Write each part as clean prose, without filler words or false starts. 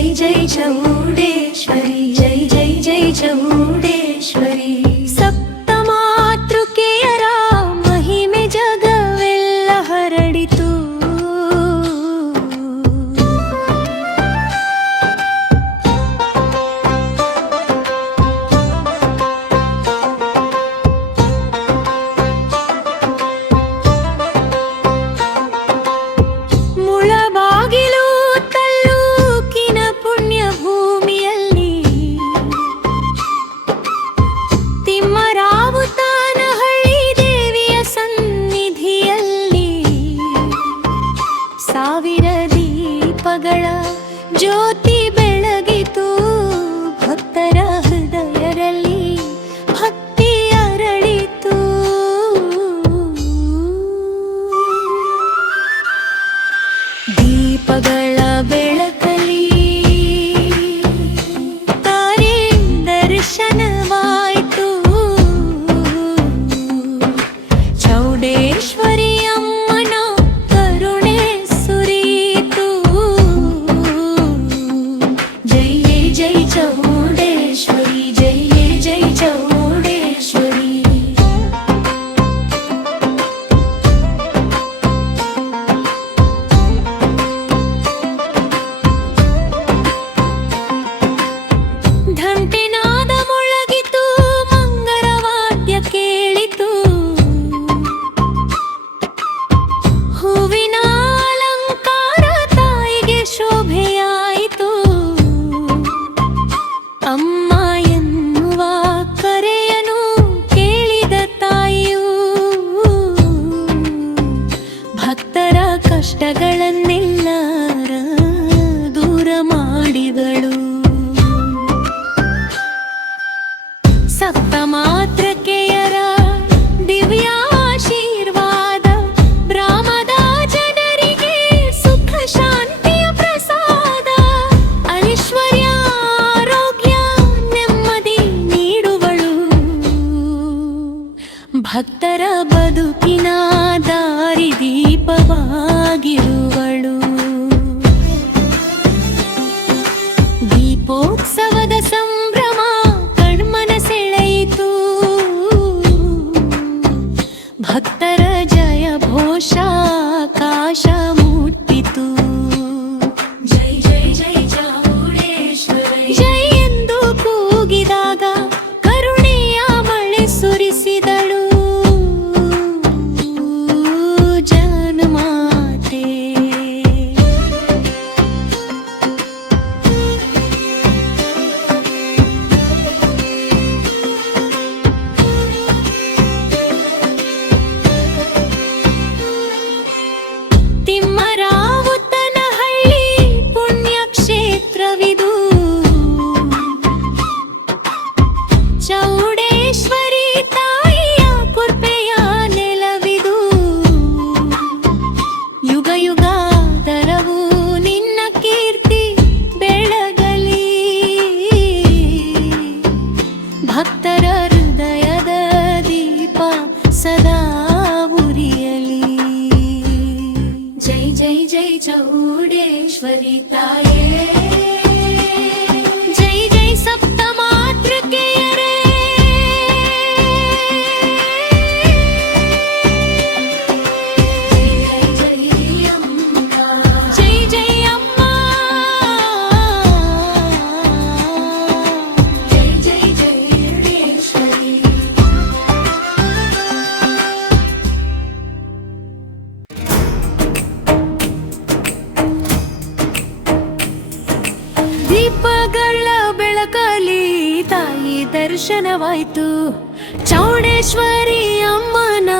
जय जय चौडेश्वरी जय जय जय चौडेश्वरी ಸಪ್ತಮಾತೃಕೆಯರ ಮಹಿಮೆ ಜಗವೆಲ್ಲ ಹರಡಿತು ಮುಳಬಾಗಿಲು ತಾಲ್ಲೂಕಿನ ಪುಣ್ಯ ಭೂಮಿಯಲ್ಲಿ ತಿಮ್ಮರಾವುತನಹಳ್ಳಿ ದೇವಿಯ ಸನ್ನಿಧಿಯಲ್ಲಿ ಸಾವಿರ ದೀಪಗಳ ಜ್ಯೋತಿ ಬೆಳಗಿತು ಭಕ್ತರ ಹೃದಯರಲ್ಲಿ ಭಕ್ತಿ ಅರಳಿತು ದೀಪಗಳ ಬೆಳಕಲಿ ತಾರೆ ದರ್ಶನವಾಯಿತು ಚೌಡೇಶ್ವರಿ ಅಮ್ಮನ ಕರುಣೆ ಸುರಿಯಿತು ಜೈ ಜೈ ಚೌಡೇಶ್ವರಿ ಜೈ ಜೈ ಚೌಡೇಶ್ವರಿ ಘಂಟೆನಾದ ಮೊಳಗಿತು ಮಂಗಲವಾದ್ಯ ಕೇಳಿತು ಹೂವಿನ ಅಲಂಕಾರ ತಾಯಿಗೆ ಶೋಭೆಯಾಯಿತು ಅಮ್ಮ ಎನ್ನುವ ಕರೆಯನು ಕೇಳಿದ ತಾಯಿಯು ಭಕ್ತರ ಕಷ್ಟಗಳನ್ನೆಲ್ಲ ದೂರ ಮಾಡಿದಳು ಸಪ್ತಮಾತೃಕೆಯರ ದಿವ್ಯಾಶೀರ್ವಾದ ಗ್ರಾಮದ ಜನರಿಗೆ ಸುಖ ಶಾಂತಿಯ ಪ್ರಸಾದ ಐಶ್ವರ್ಯ ಆರೋಗ್ಯ ನೆಮ್ಮದಿ ನೀಡುವಳು ಭಕ್ತರ ಬದುಕಿನ ದಾರಿ ದೀಪವಾಗಿರುವಳು ದೀಪೋತ್ಸವದ ಸಂಭ್ರಮ ಕಣ್ಮನ ಸೆಳೆಯಿತು ಭಕ್ತರ ಜಯ ಘೋಷ ಆಕಾಶ ಮುಟ್ಟಿತು ಜೈ ಜೈ ಜೈ ಚಾಮುಂಡೇಶ್ವರಿ ಜೈ ಎಂದು ಕೂಗಿದಾಗ ಕರುಣೆಯ ಮಳೆ ಸುರಿಸಿದಳು ಜಗನ್ಮಾತೆ ತಿಮ್ಮರಾವುತನಹಳ್ಳಿ ಪುಣ್ಯಕ್ಷೇತ್ರವಿದು ಚೌಡೇಶ್ವರಿ ತಾಯಿಯ ಕೃಪೆಯ ನೆಲವಿದು ಯುಗ ಯುಗಾಂತರವೂ ನಿನ್ನ ಕೀರ್ತಿ ಬೆಳಗಲಿ ಭಕ್ತರ ಹೃದಯದ ದೀಪ ಸದಾ ಉರಿಯಲಿ ಜೈ ಜೈ ಜೈ ಚೌಡೇಶ್ವರಿ ತಾಯೇ ಜೈ ಜೈ ಸಪ್ತಮಾತೃಕೆಯರೇ ಜೈ ಜೈ ಅಮ್ಮ ಜೈ ಜೈ ಅಮ್ಮ ಜೈ ಜೈ ಚೌಡೇಶ್ವರಿ ದೀಪಗಳ ಬೆಳಕಲಿ ತಾಯಿ ದರ್ಶನವಾಯಿತು ಚೌಡೇಶ್ವರಿ ಅಮ್ಮನ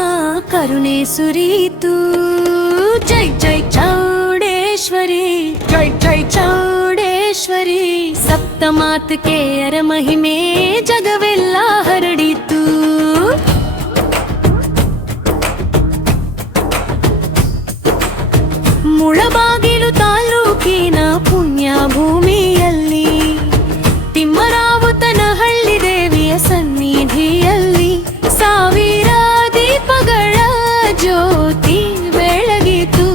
ಕರುಣೆ ಸುರಿಯಿತು ಜೈ ಜೈ ಚೌಡೇಶ್ವರಿ ಜೈ ಜೈ ಚೌಡೇಶ್ವರಿ ಸಪ್ತಮಾತೃಕೆಯರ ಮಹಿಮೆ ಜಗವೆಲ್ಲ ಹರಡಿತು ಮುಳಬಾಗಿಲು ತಾಲ್ಲೂಕಿನ ಪುಣ್ಯ ಭೂಮಿಯಲ್ಲಿ ತಿಮ್ಮರಾವುತನಹಳ್ಳಿ ದೇವಿಯ ಸನ್ನಿಧಿಯಲ್ಲಿ ಸಾವಿರ ದೀಪಗಳ ಜ್ಯೋತಿ ಬೆಳಗಿತು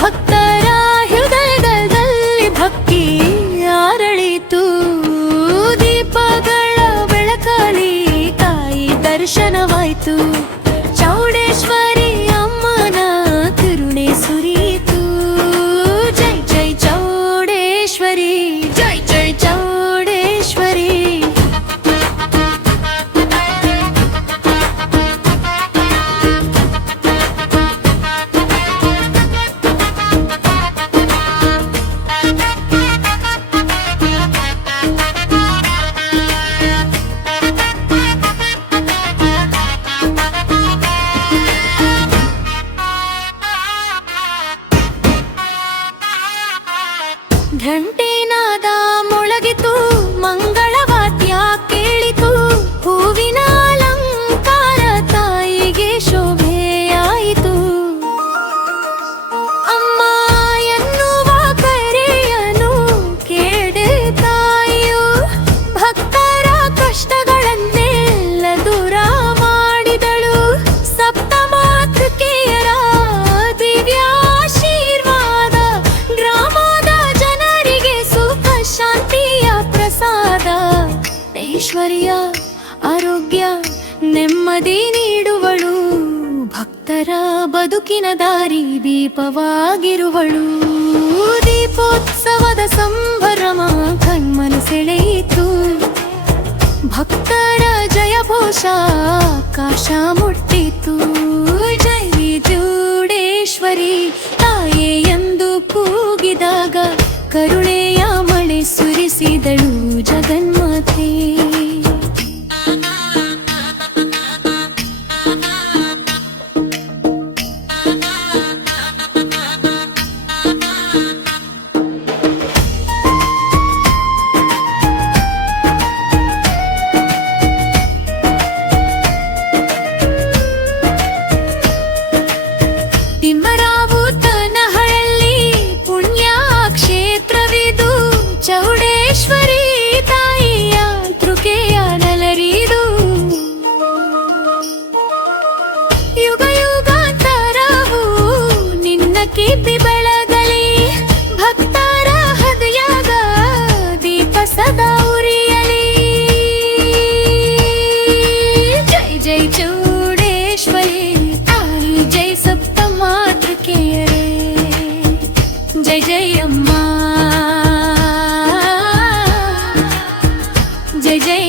ಭಕ್ತರ ಹೃದಯದಲ್ಲಿ ಭಕ್ತಿ ಜೈ ಜೈ ಚೌಡೇಶ್ವರಿ. ಘಂಟೆನಾದ ಮೊಳಗಿತು, ಮಂಗಳವಾದ್ಯ ಕೇಳಿತು, ಹೂವಿನ ಅಲಂಕಾರ ತಾಯಿಗೆ ಶೋಭೆಯಾಯಿತು. ಅಮ್ಮ ಎನ್ನುವ ಕರೆಯನು ಕೇಳೆ ತಾಯಿಯು, ಭಕ್ತರ ಕಷ್ಟಗಳನ್ನೆಲ್ಲ ದೂರ ಮಾಡಿದಳು. ಸಪ್ತ ಮಾತೃಕೆಯರ ದಿವ್ಯಾಶೀರ್ವಾದ, ಗ್ರಾಮದ ಜನರಿಗೆ ಸುಖ ಶಾಂತಿಯ ಪ್ರಸಾದ. ಐಶ್ವರ್ಯ ಆರೋಗ್ಯ ನೆಮ್ಮದಿ ನೀಡುವಳು, ಭಕ್ತರ ಬದುಕಿನ ದಾರಿ ದೀಪವಾಗಿರುವಳು. ದೀಪೋತ್ಸವದ ಸಂಭ್ರಮ ಕಣ್ಮನ ಸೆಳೆಯಿತು, ಭಕ್ತರ ಜಯಘೋಷ ಆಕಾಶ ಮುಟ್ಟಿತು. ಜೈ ಚೌಡೇಶ್ವರಿ ತಾಯೇ ಎಂದು ಕೂಗಿದಾಗ ಕರುಣೆಯ ಮಳೆ ಸುರಿಸಿದಳು ಜಗನ್ಮಾತೆ. ತಿಮ್ಮರಾವುತನಹಳ್ಳಿ ಪುಣ್ಯ ಕ್ಷೇತ್ರವಿದು, ಚೌಡೇಶ್ವರಿ ತಾಯಿಯ ತೃಕೆಯ ನಲರಿದು. ಯುಗ ಯುಗಾಂತರವು ನಿನ್ನ ಕೀರ್ತಿ ಬೆಳಗಲಿ, ಭಕ್ತರ ಹೃದಯದ ದೀಪ ಸದಾ ಉರಿಯಲಿ. ಜೈ ಜೈ ಚೌಡೇಶ್ವರಿ ತಾಯಿ, ಜೈ ಸಪ್ತ ಮಾತೃಕೆಯರೇ, ಜೈ ಜೈ ಅಮ್ಮ, ಜೈ ಜೈ